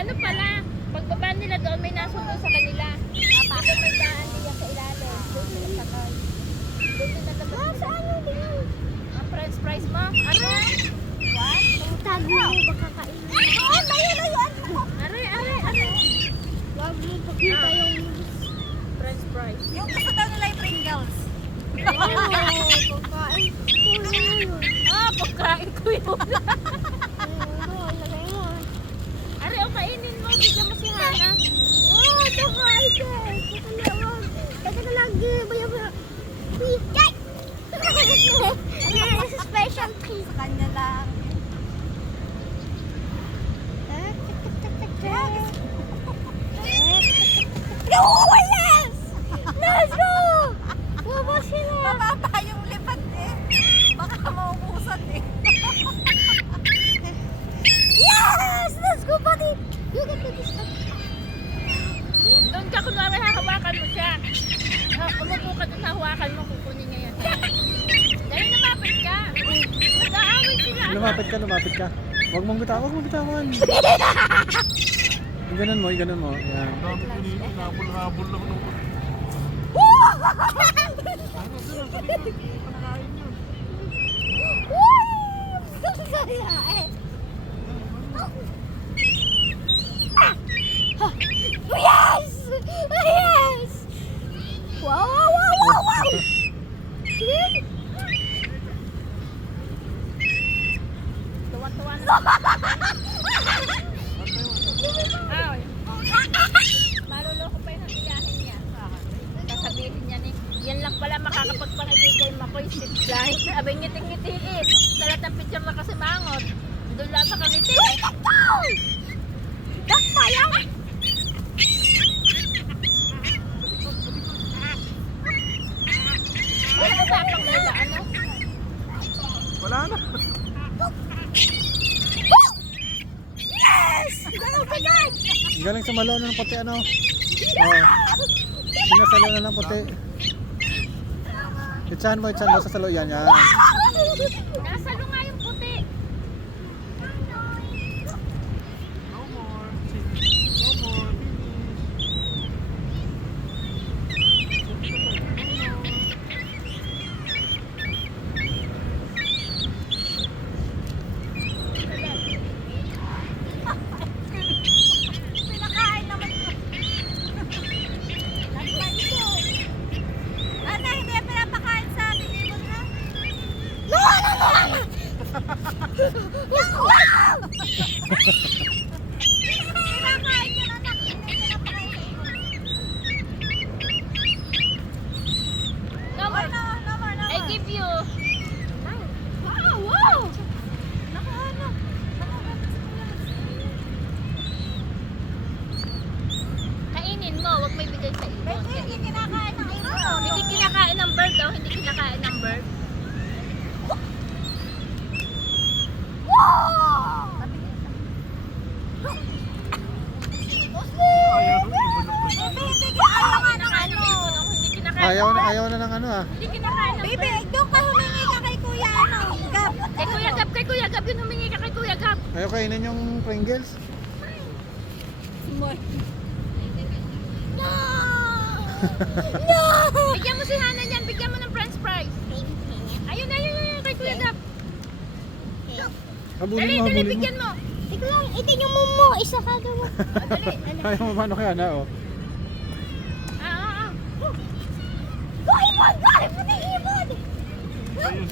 Ano pala, pagbaba nila doon, may nasundo sa kanila. Dito may daan nila sa ilalim. Doon sila sakay. Doon sila labas nila. Ang french fries mo? Ano? Tago mo, baka kainin. Are. Wag mo pakita yung... French fries. Yung gusto daw nila yung Pringles. Oo, kakain ko yun. Pagkain ko yun. Lagay mo. Are, o kainin mo. Bigyan mo si Hana. Kakain ka. Kasi ka lagi. Baya-baya. Yay! Yes, special treat. Sa kanya lang. Oh, yes! Let's go! Baba sila! Mababa yung lipad eh. Baka maubusan eh. Yes! Let's go, buddy! You get to this one. Doon ka kunwari hahawakan mo siya. Umupo ka doon, hahawakan mo, kukunin niya yan. Dahil lumapit ka. Mag-aaway sila. Lumapit ka. Huwag mong bitawan. Ganun mo. Yan. Habol lang ng Yes! Yes! Wow! Tuwan-tuwan na. Ay. Maluloko pa yun ang ilahin niya. Sasabihin niya ni, yan lang pala makakapagpangiti kay Makoy Zipline. Abay ngiting-ngiti eh. Sa lahat ng picture na kasi mangot. Doon lang sa kangiti. Dakpa yan! Wala ka sapang nila, ano? wala na. Yes! Oh my God! Galing sa malo ng puti ano. Oh. Sinasalo na ng puti. Itchan mo sa salo yan. Nasalo nga yung puti. No more. Finish. Pinakain naman ko. Nagpain ko. Ano, hindi yan pinapakain sa ating ibon ha? No! Wow! Pinakain yun anak, hindi pinapakain sa ibon. No more. No more. I give you. Wow! Naku, ano? Kainin mo, huwag may bigay sa ibon. Hindi, hindi kinakain ng ibon. Hindi kinakain ng bird daw, hindi kinakain ng bird. Ayaw ng ibon ng puti. Hindi, ayaw nga ng Kinakain ng ibon, oh, hindi kinakain. Ayaw na ng ano ah. Hindi kinakain ng Baby, bird. doon ka humingi ka kay Kuya ano? Gab. Kay Kuya Gab, yun humingi ka kay Kuya Gab. Ayaw kainin yung Pringles. Bigyan mo si Hana niyan, bigyan mo ng french fries. Ayun, kay Kuya Gab. Habulin Dali, mo. bigyan mo. Ikaw lang, itin yung mumo. Isa ka mo. Dali. Ayaw mo mano kaya na oh. Ah. Go, ibon! Go, ibon! Ibon! Ayun.